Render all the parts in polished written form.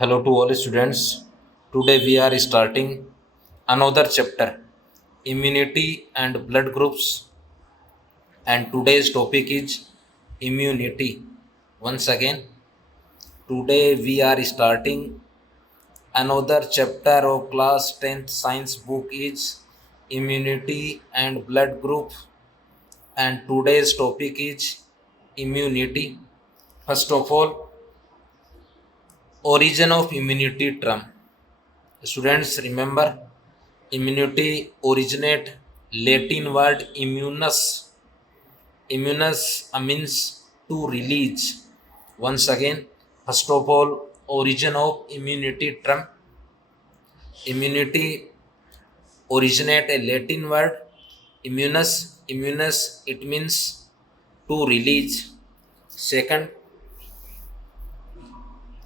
Hello to all students. Today we are starting another chapter, immunity and blood groups, and today's topic is immunity. Once again, today we are starting another chapter of class 10th science book is immunity and blood group, and today's topic is immunity. First of all, origin of immunity term. Students remember immunity originate Latin word immunus. Immunus means to release. Once again, first of all, origin of immunity term. Immunity originate a Latin word immunus. Immunus it means to release. Second,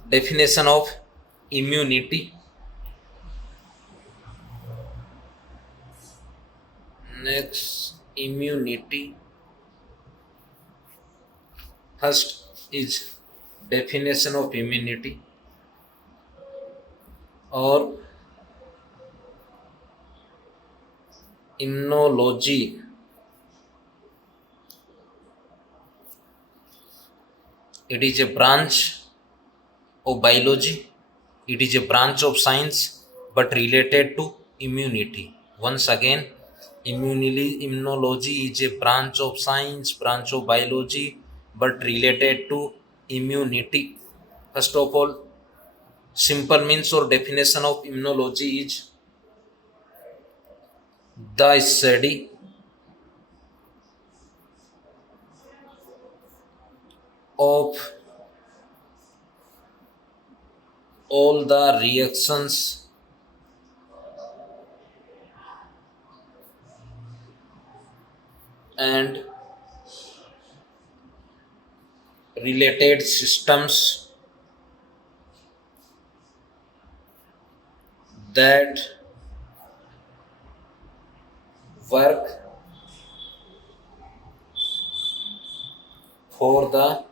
definition of immunity. Next, immunity. First is definition of immunity or immunology. It is a branch of biology. It is a branch of science but related to immunity. Once again, immunology is a branch of science, branch of biology but related to immunity. First of all, simple means or definition of immunology is the study of all the reactions and related systems that work for the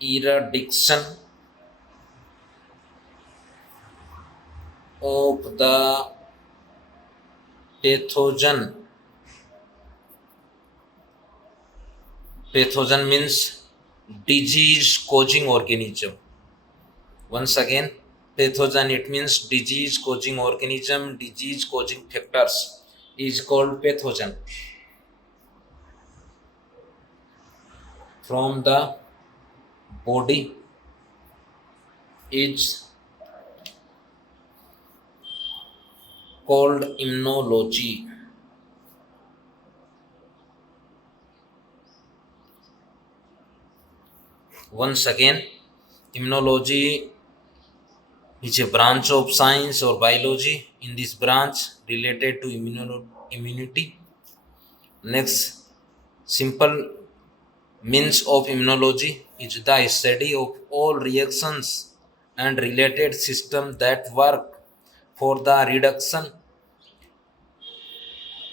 eradication of the pathogen. Pathogen means disease causing organism. Once again, pathogen it means disease causing organism, disease causing factors is called pathogen. From the body is called immunology. Once again, immunology is a branch of science or biology. In this branch related to immunity. Next, simple means of immunology is the study of all reactions and related systems that work for the reduction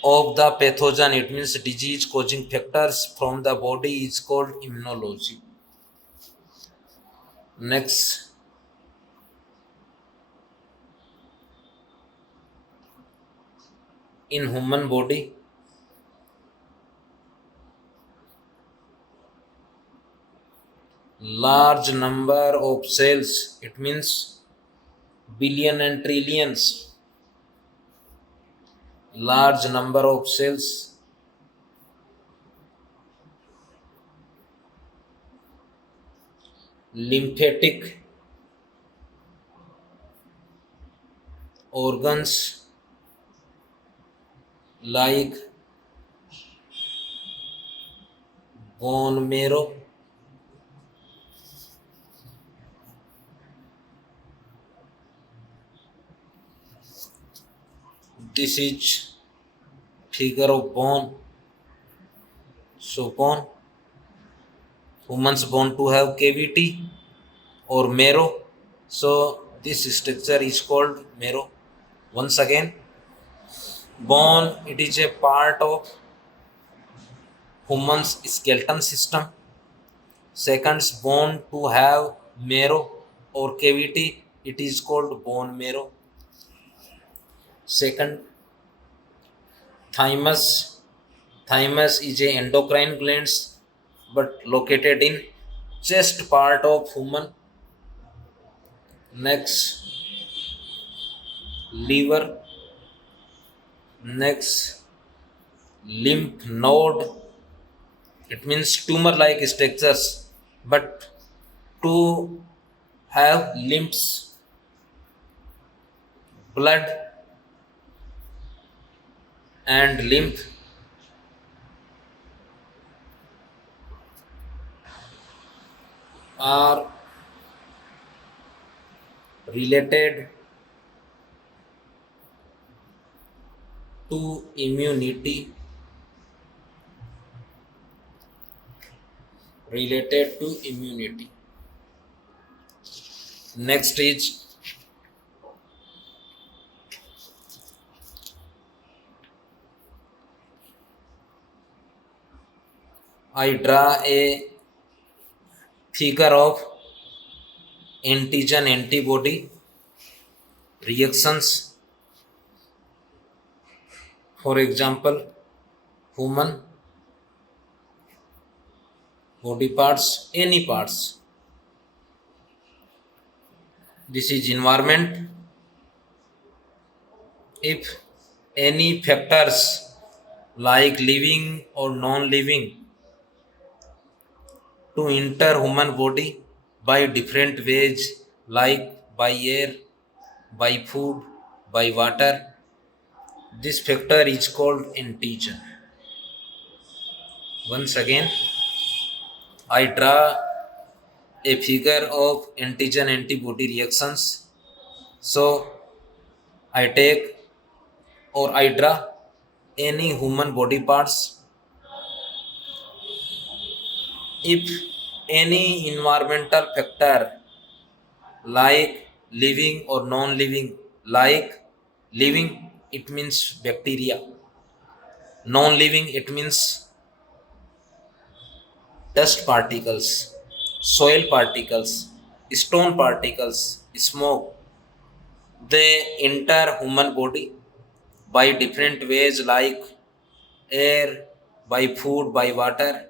of the pathogen. It means disease causing factors from the body is called immunology. Next, in human body, large number of cells, it means billion and trillions, large number of cells, lymphatic organs like bone marrow, this is figure of bone. So bone, humans born to have cavity or marrow. So this structure is called marrow. Once again, bone it is a part of human's skeleton system. Seconds, bone to have marrow or cavity, it is called bone marrow. Second, thymus. Thymus is a endocrine glands but located in chest part of human. Next, liver. Next, lymph node. It means tumor like structures but to have lymphs. Blood and lymph are related to immunity. Related to immunity. Next is I draw a figure of antigen antibody reactions. For example, human body parts, any parts. This is environment. If any factors like living or non-living to enter human body by different ways like by air, by food, by water, this factor is called antigen. Once again, I draw a figure of antigen antibody reactions. So I take or I draw any human body parts. If any environmental factor like living or non-living, like living it means bacteria, non-living it means dust particles, soil particles, stone particles, smoke, they enter human body by different ways like air, by food, by water.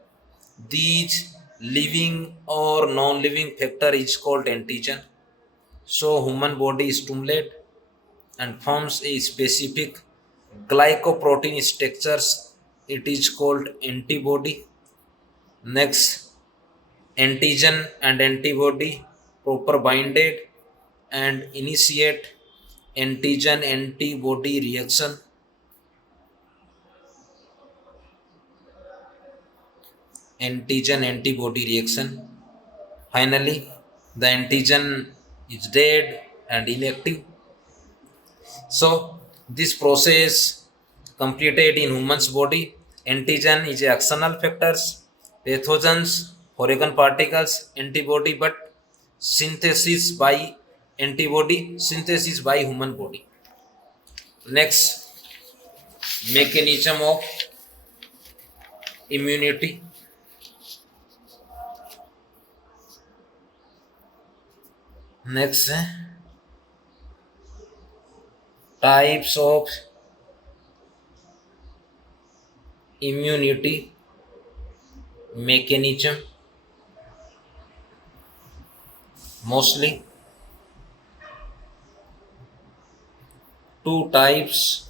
These living or non-living factor is called antigen. So human body stimulate and forms a specific glycoprotein structures. It is called antibody. Next, antigen and antibody proper binded and initiate antigen antibody reaction. Antigen antibody reaction. Finally, the antigen is dead and inactive. So this process completed in human's body. Antigen is external factors, pathogens, foreign particles, antibody, but synthesis by antibody, synthesis by human body. Next, mechanism of immunity. Next, types of immunity mechanism. Mostly two types.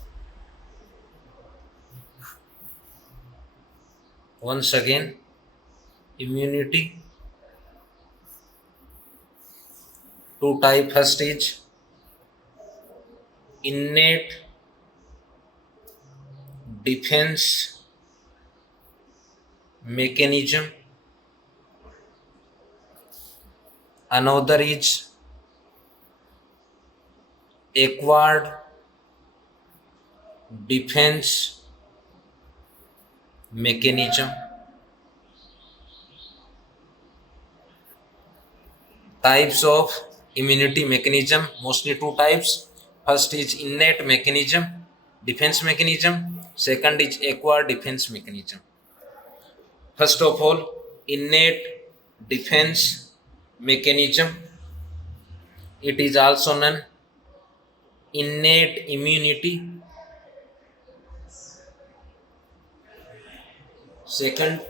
Once again, immunity. Two type. First is innate defense mechanism. Another is acquired defense mechanism. Types of immunity mechanism, mostly two types. First is innate mechanism, defense mechanism. Second is acquired defense mechanism. First of all, innate defense mechanism. It is also known innate immunity. Second,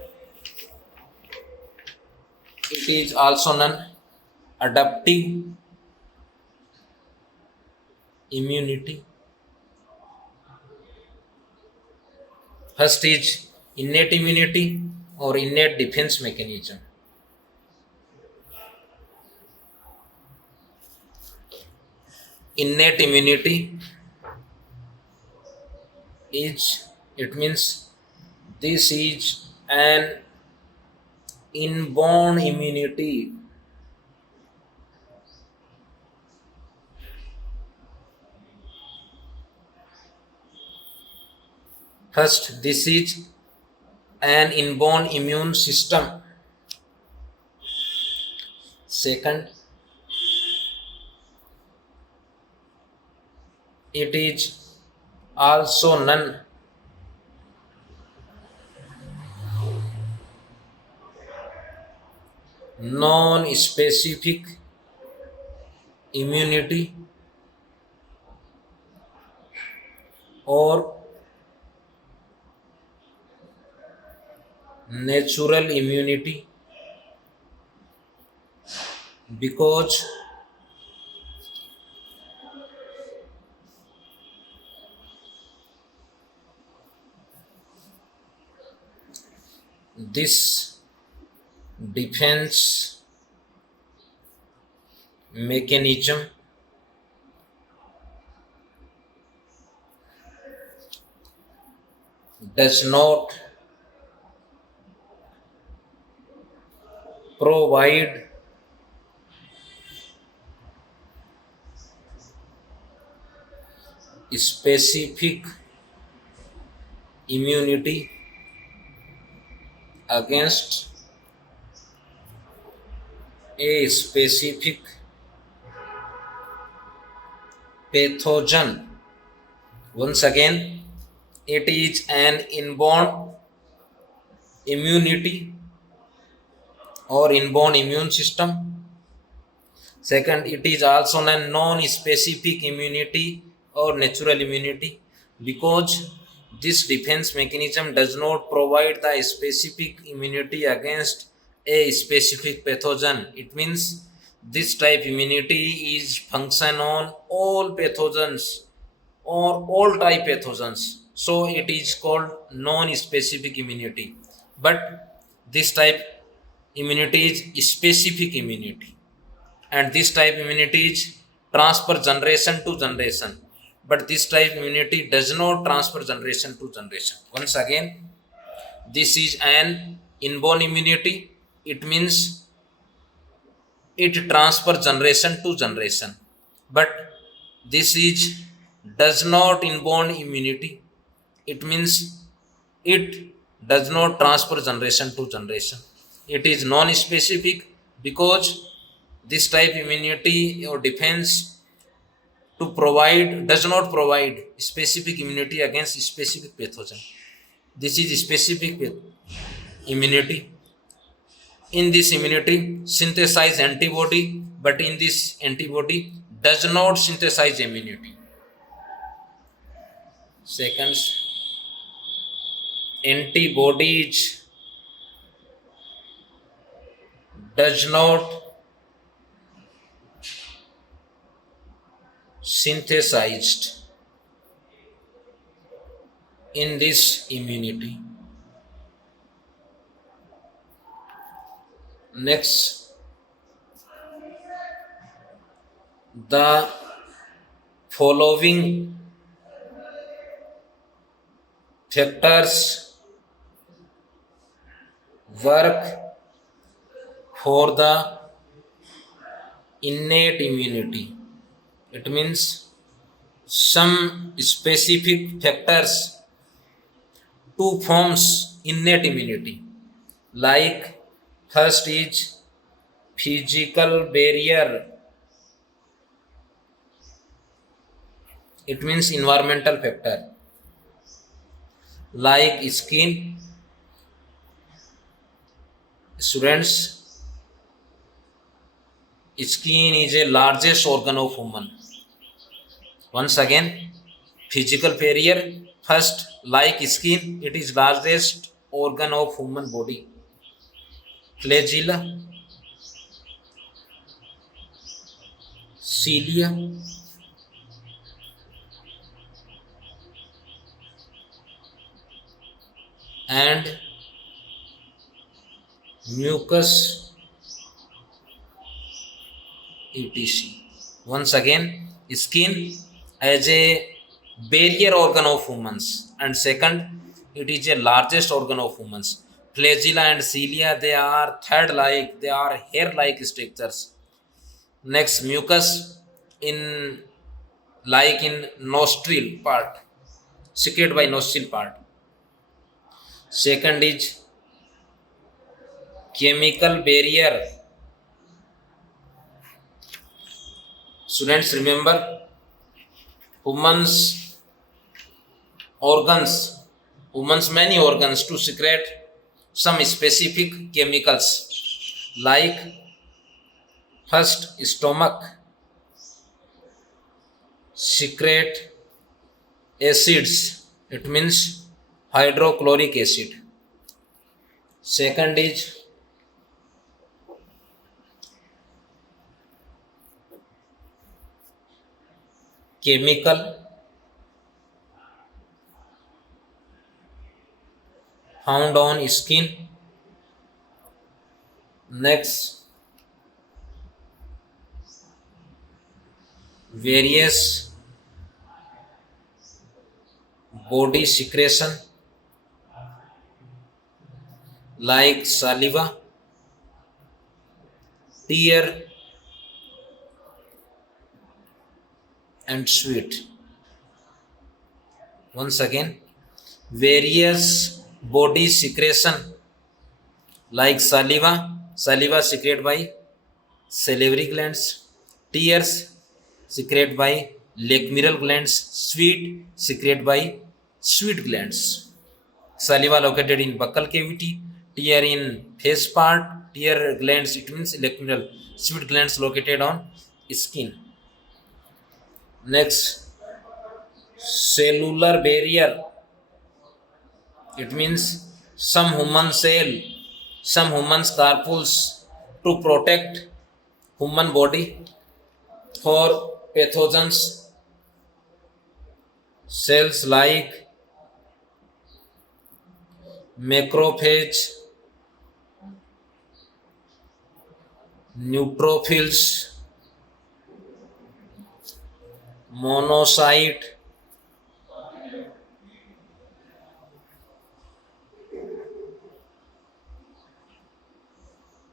it is also known adaptive immunity. First is innate immunity or innate defense mechanism. Innate immunity is, it means this is an inborn immunity. First, this is an inborn immune system. Second, it is also non-specific immunity or natural immunity, because this defense mechanism does not provide specific immunity against a specific pathogen. Once again, it is an inborn immunity or inborn immune system. Second, it is also a non-specific immunity or natural immunity, because this defense mechanism does not provide the specific immunity against a specific pathogen. It means this type immunity is function on all pathogens or all type pathogens. So it is called non-specific immunity. But this type immunity is specific immunity, and this type immunity is transfer generation to generation, but this type immunity does not transfer generation to generation. Once again, this is an inborn immunity. It means it transfer generation to generation, but this is does not inborn immunity. It means it does not transfer generation to generation. It is non-specific, because this type immunity or defense to provide does not provide specific immunity against specific pathogen. This is specific immunity. In this immunity synthesize antibody, but in this antibody does not synthesize immunity. Second, antibodies does not synthesized in this immunity. Next, the following factors work for the innate immunity. It means some specific factors to forms innate immunity. Like first is physical barrier. It means environmental factor like skin, Students, skin is a largest organ of human. Once again, physical barrier. First, like skin, it is largest organ of human body. Flagella, cilia, and mucus, etc. Once again, skin as a barrier organ of humans, and second, it is a largest organ of humans. Flagella and cilia, they are thread-like, they are hair-like structures. Next, mucus in like in nostril part, secreted by nostril part. Second is chemical barrier. Students, remember, humans organs, humans many organs to secrete some specific chemicals, like first stomach secrete acids, it means hydrochloric acid. Second is chemical found on skin. Next, various body secretion like saliva, tear, and sweat. Once again, various body secretion like saliva secreted by salivary glands, tears secreted by lacrimal glands, sweat secreted by sweat glands. Saliva located in buccal cavity, tear in face part, tear glands, it means lacrimal, sweat glands located on skin. Next, cellular barrier, it means some human cell, some humans carpools to protect human body for pathogens. Cells like macrophage, neutrophils, monocyte,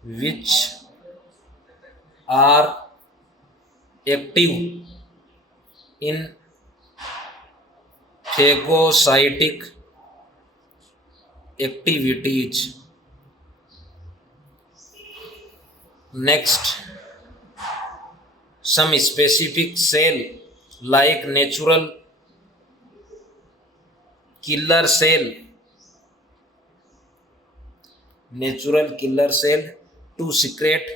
which are active in phagocytic activities. Next, some specific cell like killer cell natural killer cell to secrete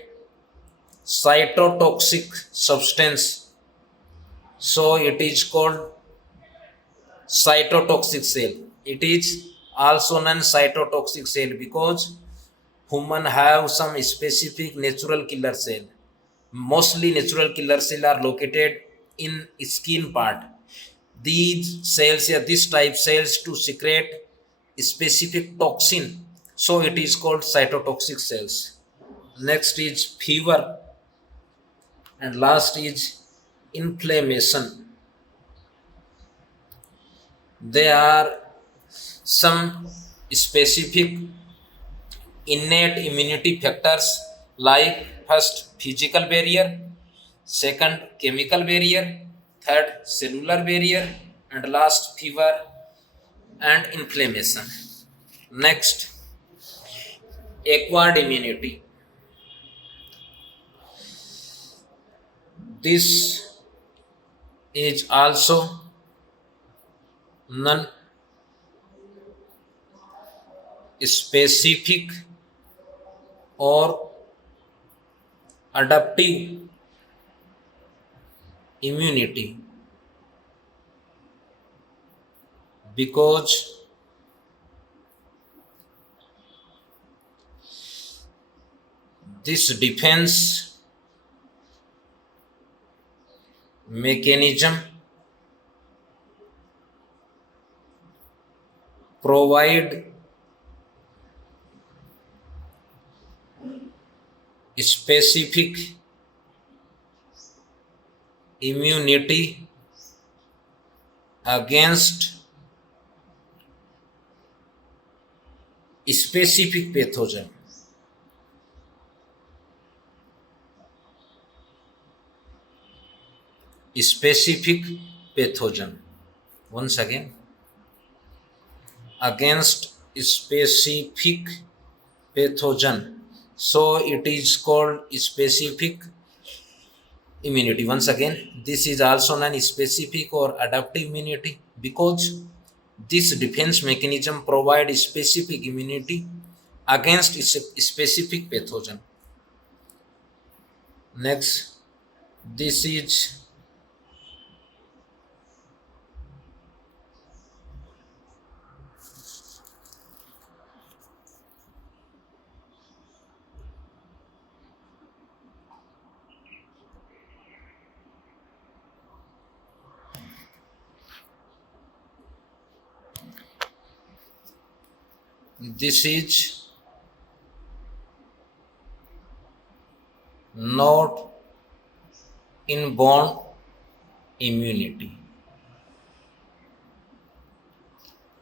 cytotoxic substance, so it is called cytotoxic cell. It is also known cytotoxic cell because human have some specific natural killer cell. Mostly natural killer cell are located in skin part. These cells, yeah, this type cells to secrete specific toxin, so it is called cytotoxic cells. Next is fever, and last is inflammation. There are some specific innate immunity factors like first physical barrier, second chemical barrier, third cellular barrier, and last fever and inflammation. Next, acquired immunity. This is also non specific or adaptive immunity, because this defense mechanism provide specific immunity against specific pathogen. Specific pathogen. Once again, against specific pathogen. So it is called specific immunity. Once again, this is also known as specific or adaptive immunity because this defense mechanism provides specific immunity against specific pathogen. Next, this is this is not inborn immunity.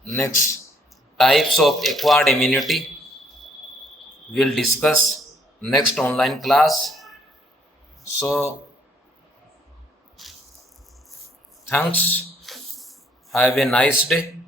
Next, types of acquired immunity we'll discuss next online class. So, thanks. Have a nice day.